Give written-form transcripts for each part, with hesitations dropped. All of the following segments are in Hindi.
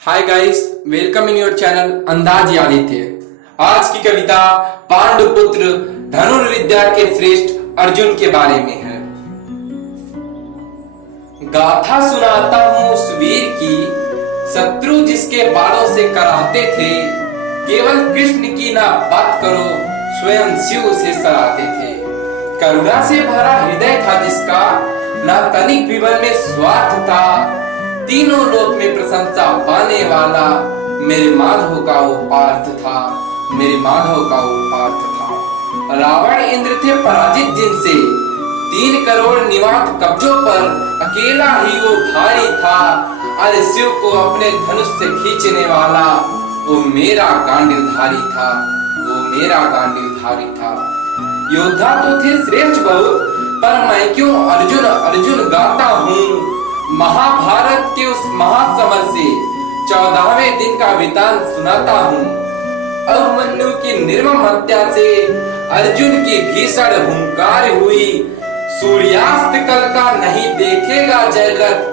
Hi guys, welcome in your channel अंदाज आदित्य। आज की कविता पांडुपुत्र धनुर्विद्या के श्रेष्ठ अर्जुन के बारे में है। गाथा सुनाता हूँ उस वीर की, शत्रु जिसके बाणों से कराते थे। केवल कृष्ण की ना बात करो, स्वयं शिव से सराहते थे। करुणा से भरा हृदय था जिसका, ना तनिक भी मन में स्वार्थ था। तीनों लोक में प्रशंसा पाने वाला मेरे माधव का वो पार्थ था, मेरे माधव का वो पार्थ था। रावण इंद्र थे पराजित जिनसे, 3 करोड़ निवात कब्जों पर अकेला ही वो भारी था। अरे शिव को अपने धनुष से खींचने वाला वो मेरा गांडीवधारी था, वो मेरा गांडीवधारी था। योद्धा तो थे श्रेष्ठ बहुत, पर मैं क्यों अर्जुन अर्जुन गाता हूँ। महाभारत के उस महासमर से 14वें दिन का वृतांत सुनाता हूँ। अभिमन्यु की निर्मम हत्या से अर्जुन की भीषण हुंकार हुई। सूर्यास्त कल का नहीं देखेगा जयद्रथ,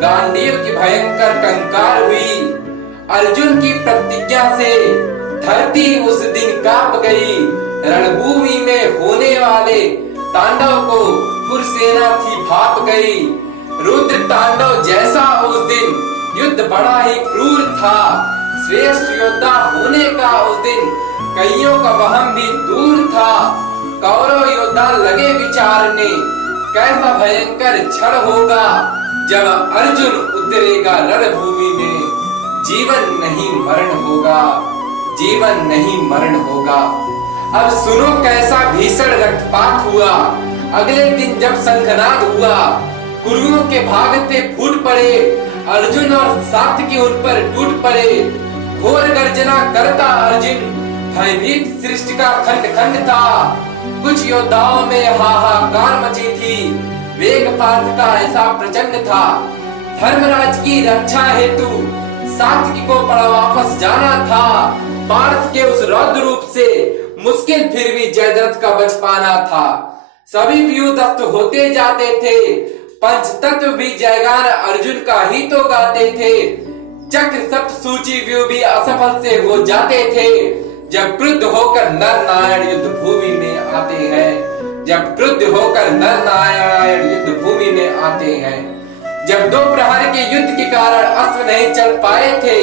गांडीव की भयंकर टंकार हुई। अर्जुन की प्रतिज्ञा से धरती उस दिन कांप गई। रणभूमि में होने वाले तांडव को कुरुसेना थी भाप गई। रुद्र तांडव जैसा उस दिन युद्ध बड़ा ही क्रूर था। श्रेष्ठ योद्धा होने का उस दिन कईयों का वहम भी दूर था। कौरव योद्धा लगे विचारने, कैसा भयंकर क्षण होगा जब अर्जुन उतरेगा रणभूमि में। जीवन नहीं मरण होगा, जीवन नहीं मरण होगा। अब सुनो कैसा भीषण रक्तपात हुआ। अगले दिन जब शंखनाद हुआ, कुरुओं के भागते फूट पड़े। अर्जुन और सात्यकी उन पर टूट पड़े। घोर गर्जना करता अर्जुन, भयभीत सृष्टि का खंड खंड था। कुछ योद्धाओं में हाहाकार मची थी, वेग पार्थ का ऐसा प्रचंड था। धर्मराज की रक्षा हेतु सात्यकी को पड़ा वापस जाना था। पार्थ के उस रौद्र रूप से मुश्किल फिर भी जयद्रथ का बच पाना था। सभी व्यूह होते जाते थे, पंचतत्व भी जयगान अर्जुन का ही तो गाते थे। चक्र सप्तसूची व्यूह भी असफल से हो जाते थे। जब क्रुद्ध होकर नर नारायण युद्ध भूमि में आते हैं, जब क्रुद्ध होकर नर नारायण युद्ध भूमि में आते हैं। जब 2 प्रहर के युद्ध के कारण अस्त्र नहीं चल पाए थे,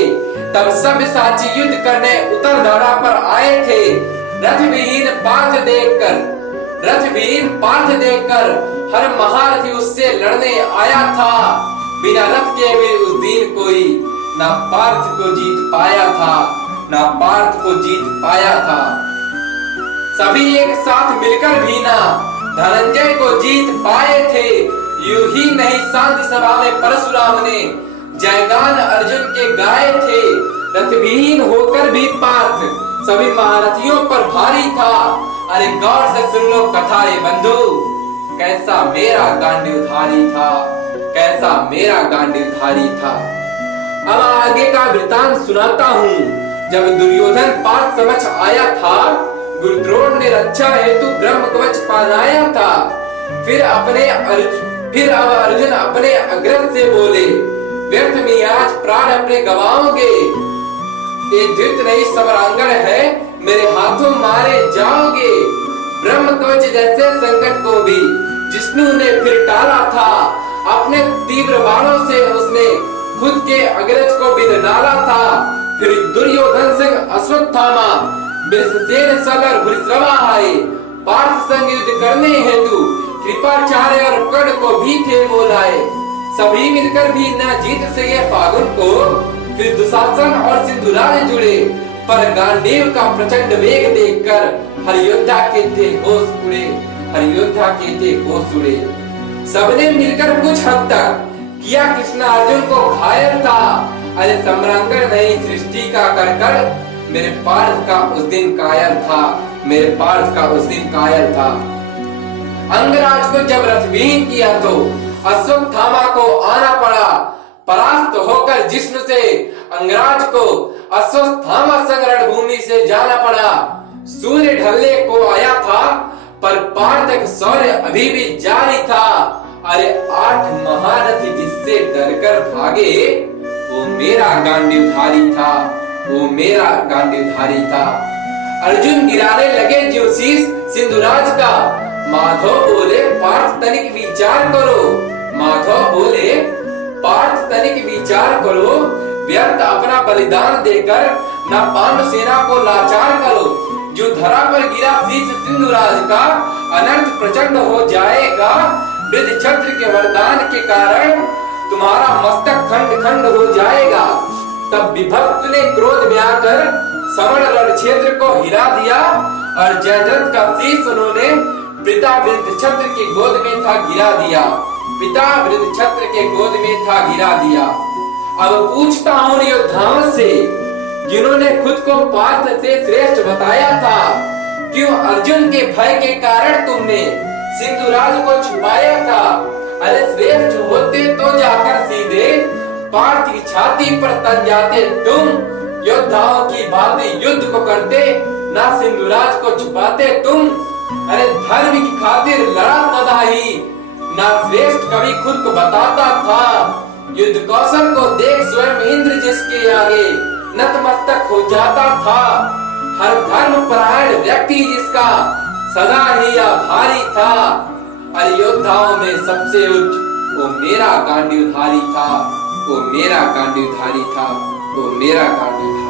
तब सब साची युद्ध करने उतर धरा पर आए थे। रथविहीन पार्थ देखकर हर महारथी उससे लड़ने आया था। बिना रथ के भी उस दिन कोई ना पार्थ को जीत पाया था, ना पार्थ को जीत पाया था। सभी एक साथ मिलकर भी ना धनंजय को जीत पाए थे। यूं ही नहीं शांति सभा में परशुराम ने जयगान अर्जुन के गाए थे। रथविहीन होकर भी पार्थ सभी महारथियों पर भारी था। अरे गौर से सुन लो कथा रे बंधु, कैसा मेरा गांडीवधारी था, कैसा मेरा गांडीवधारी था। अब आगे का वृतांत सुनाता हूँ। जब दुर्योधन पार्थ समक्ष आया था, गुरुद्रोण ने रक्षा हेतु ब्रह्म कवच पहनाया था। फिर अब अर्जुन अपने अग्रज से बोले, व्यर्थ में आज प्राण अपने गवाओगे। ये द्वित नहीं समरांगण है, मेरे हाथों मारे जाओगे। ब्रह्म कवच जैसे संकट को भी जिष्णु ने फिर टाला था। अपने तीव्र बाणों से उसने खुद के अग्रज को भी डाला था। फिर दुर्योधन सिंह अश्वत्थामा वृषसेन सगर भूरिश्रवा आए। पार्थ संग युद्ध करने हेतु कृपाचार्य और कर्ण को भी थे बोलाए। सभी मिलकर भी न जीत सके फागुन को। फिर दुशासन और सिंधुराज जुड़े, पर गांडीव का प्रचंड वेग देखकर हर योद्धा के थे होश उड़े, हर योद्धा के थे होश उड़े। सबने मिलकर कुछ हद तक किया कृष्ण अर्जुन को घायल था। अरे सम्रांगण नहीं सृष्टि का करकर मेरे पार्थ का उस दिन कायल था, मेरे पार्थ का उस दिन कायल था। अंगराज को जब रथविहीन किया तो अश्वत्थामा को आना पड़ा। परास्त होकर जिष्णु से अंगराज को अश्वत्थामा संग रणभूमि से जाना पड़ा। सूर्य ढलने को आया था, पर पार्थ का शौर्य अभी भी जारी था। अरे 8 महारथी जिससे डरकर भागे, वो मेरा गांडीवधारी था, वो मेरा गांडीवधारी था। अर्जुन गिराने लगे जो शीश सिंधुराज का, माधव बोले पार्थ तनिक विचार करो, माधव बोले पार्थ तनिक विचार करो, व्यर्थ अपना बलिदान देकर ना पांडव सेना को लाचार करो। जो धरा पर गिरा शीश सिंधुराज का, अनर्थ प्रचंड हो जाएगा, वृद्ध छत्र के वरदान के कारण तुम्हारा मस्तक खंड खंड हो जाएगा। तब विभक्त ने क्रोध में आकर समण रण क्षेत्र को हिला दिया और जयद्रथ का शीश उन्होंने पिता वृद्ध छत्र की गोद में था गिरा दिया, पिता वृद्ध छत्र के गोद में था गिरा दिया। अब पूछता हूं योद्धाओं से, जिन्होंने खुद को पार्थ से श्रेष्ठ बताया था, क्यों अर्जुन के भय के कारण तुमने सिंधुराज को छुपाया था? अरे श्रेष्ठ होते तो जाकर सीधे पार्थ की छाती पर तन जाते तुम, योद्धाओं की भांति युद्ध को करते, ना सिंधुराज को छुपाते तुम। अरे धर्म की खातिर लड़ा सदा ही, ना श्रेष्ठ कभी खुद को बताता था। युद्ध कौशल को देख स्वयं इंद्र जिसके आगे नतमस्तक हो जाता था। हर धर्म परायण व्यक्ति जिसका सदा ही आभारी था। और योद्धाओं में सबसे उच्च वो मेरा गांडीवधारी था, वो मेरा गांडीवधारी था, वो मेरा गांडीवधारी।